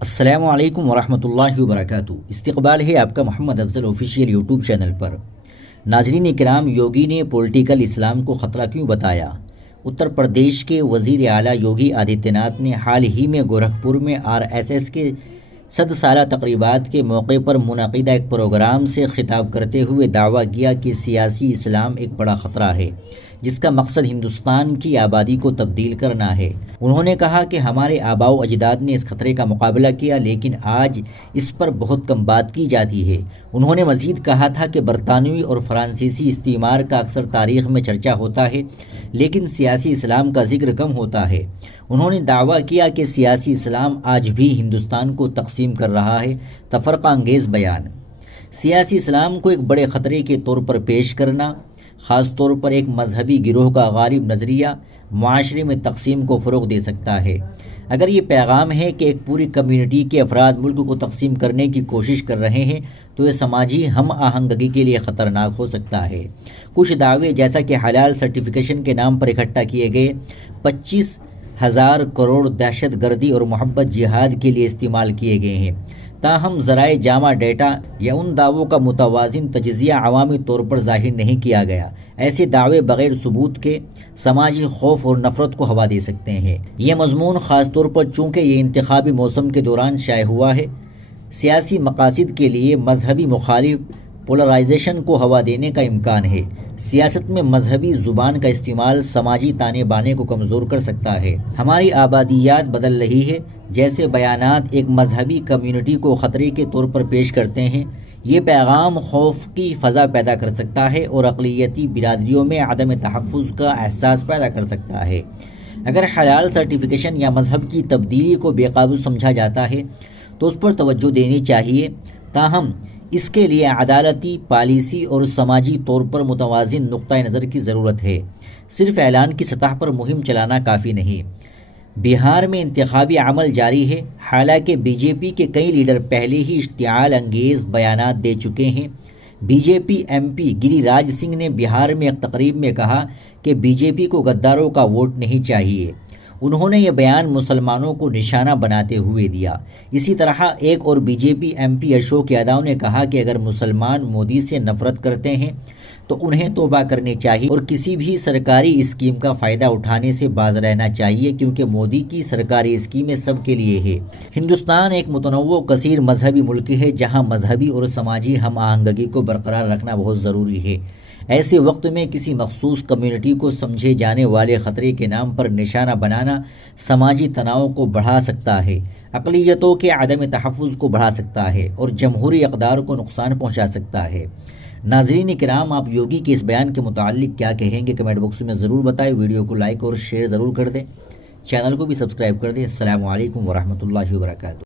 السلام علیکم ورحمۃ اللہ وبرکاتہ۔ استقبال ہے آپ کا محمد افضل آفیشیل یوٹیوب چینل پر۔ ناظرین کرام، یوگی نے پولیٹیکل اسلام کو خطرہ کیوں بتایا؟ اتر پردیش کے وزیر اعلیٰ یوگی آدتیہ ناتھ نے حال ہی میں گورکھپور میں RSS کے 100 سالہ تقریبات کے موقع پر منعقدہ ایک پروگرام سے خطاب کرتے ہوئے دعویٰ کیا کہ سیاسی اسلام ایک بڑا خطرہ ہے جس کا مقصد ہندوستان کی آبادی کو تبدیل کرنا ہے۔ انہوں نے کہا کہ ہمارے آباء و اجداد نے اس خطرے کا مقابلہ کیا، لیکن آج اس پر بہت کم بات کی جاتی ہے۔ انہوں نے مزید کہا تھا کہ برطانوی اور فرانسیسی استعمار کا اکثر تاریخ میں چرچا ہوتا ہے، لیکن سیاسی اسلام کا ذکر کم ہوتا ہے۔ انہوں نے دعویٰ کیا کہ سیاسی اسلام آج بھی ہندوستان کو تقسیم کر رہا ہے۔ تفرقہ انگیز بیان۔ سیاسی اسلام کو ایک بڑے خطرے کے طور پر پیش کرنا، خاص طور پر ایک مذہبی گروہ کا غالب نظریہ، معاشرے میں تقسیم کو فروغ دے سکتا ہے۔ اگر یہ پیغام ہے کہ ایک پوری کمیونٹی کے افراد ملک کو تقسیم کرنے کی کوشش کر رہے ہیں، تو یہ سماجی ہم آہنگی کے لیے خطرناک ہو سکتا ہے۔ کچھ دعوے جیسا کہ حلال سرٹیفکیشن کے نام پر اکٹھا کیے گئے 25,000 کروڑ دہشت گردی اور محبت جہاد کے لیے استعمال کیے گئے ہیں، تاہم ذرائع جامع ڈیٹا یا ان دعووں کا متوازن تجزیہ عوامی طور پر ظاہر نہیں کیا گیا۔ ایسے دعوے بغیر ثبوت کے سماجی خوف اور نفرت کو ہوا دے سکتے ہیں۔ یہ مضمون خاص طور پر چونکہ یہ انتخابی موسم کے دوران شائع ہوا ہے، سیاسی مقاصد کے لیے مذہبی مخالف پولرائزیشن کو ہوا دینے کا امکان ہے۔ سیاست میں مذہبی زبان کا استعمال سماجی تانے بانے کو کمزور کر سکتا ہے۔ ہماری آبادیات بدل رہی ہے، جیسے بیانات ایک مذہبی کمیونٹی کو خطرے کے طور پر پیش کرتے ہیں۔ یہ پیغام خوف کی فضا پیدا کر سکتا ہے اور اقلیتی برادریوں میں عدم تحفظ کا احساس پیدا کر سکتا ہے۔ اگر حلال سرٹیفکیشن یا مذہب کی تبدیلی کو بے قابو سمجھا جاتا ہے تو اس پر توجہ دینی چاہیے، تاہم اس کے لیے عدالتی، پالیسی اور سماجی طور پر متوازن نقطہ نظر کی ضرورت ہے۔ صرف اعلان کی سطح پر مہم چلانا کافی نہیں۔ بہار میں انتخابی عمل جاری ہے، حالانکہ BJP کے کئی لیڈر پہلے ہی اشتعال انگیز بیانات دے چکے ہیں۔ BJP MP گری راج سنگھ نے بہار میں ایک تقریب میں کہا کہ BJP کو غداروں کا ووٹ نہیں چاہیے۔ انہوں نے یہ بیان مسلمانوں کو نشانہ بناتے ہوئے دیا۔ اسی طرح ایک اور BJP MP اشوک یادو نے کہا کہ اگر مسلمان مودی سے نفرت کرتے ہیں تو انہیں توبہ کرنی چاہیے اور کسی بھی سرکاری اسکیم کا فائدہ اٹھانے سے باز رہنا چاہیے، کیونکہ مودی کی سرکاری اسکیمیں سب کے لیے ہے۔ ہندوستان ایک متنوع کثیر مذہبی ملک ہے، جہاں مذہبی اور سماجی ہم آہنگی کو برقرار رکھنا بہت ضروری ہے۔ ایسے وقت میں کسی مخصوص کمیونٹی کو سمجھے جانے والے خطرے کے نام پر نشانہ بنانا سماجی تناؤ کو بڑھا سکتا ہے، اقلیتوں کے عدم تحفظ کو بڑھا سکتا ہے اور جمہوری اقدار کو نقصان پہنچا سکتا ہے۔ ناظرین کرام، آپ یوگی کے اس بیان کے متعلق کیا کہیں گے؟ کمنٹ باکس میں ضرور بتائیں۔ ویڈیو کو لائک اور شیئر ضرور کر دیں، چینل کو بھی سبسکرائب کر دیں۔ السلام علیکم ورحمۃ اللہ وبرکاتہ۔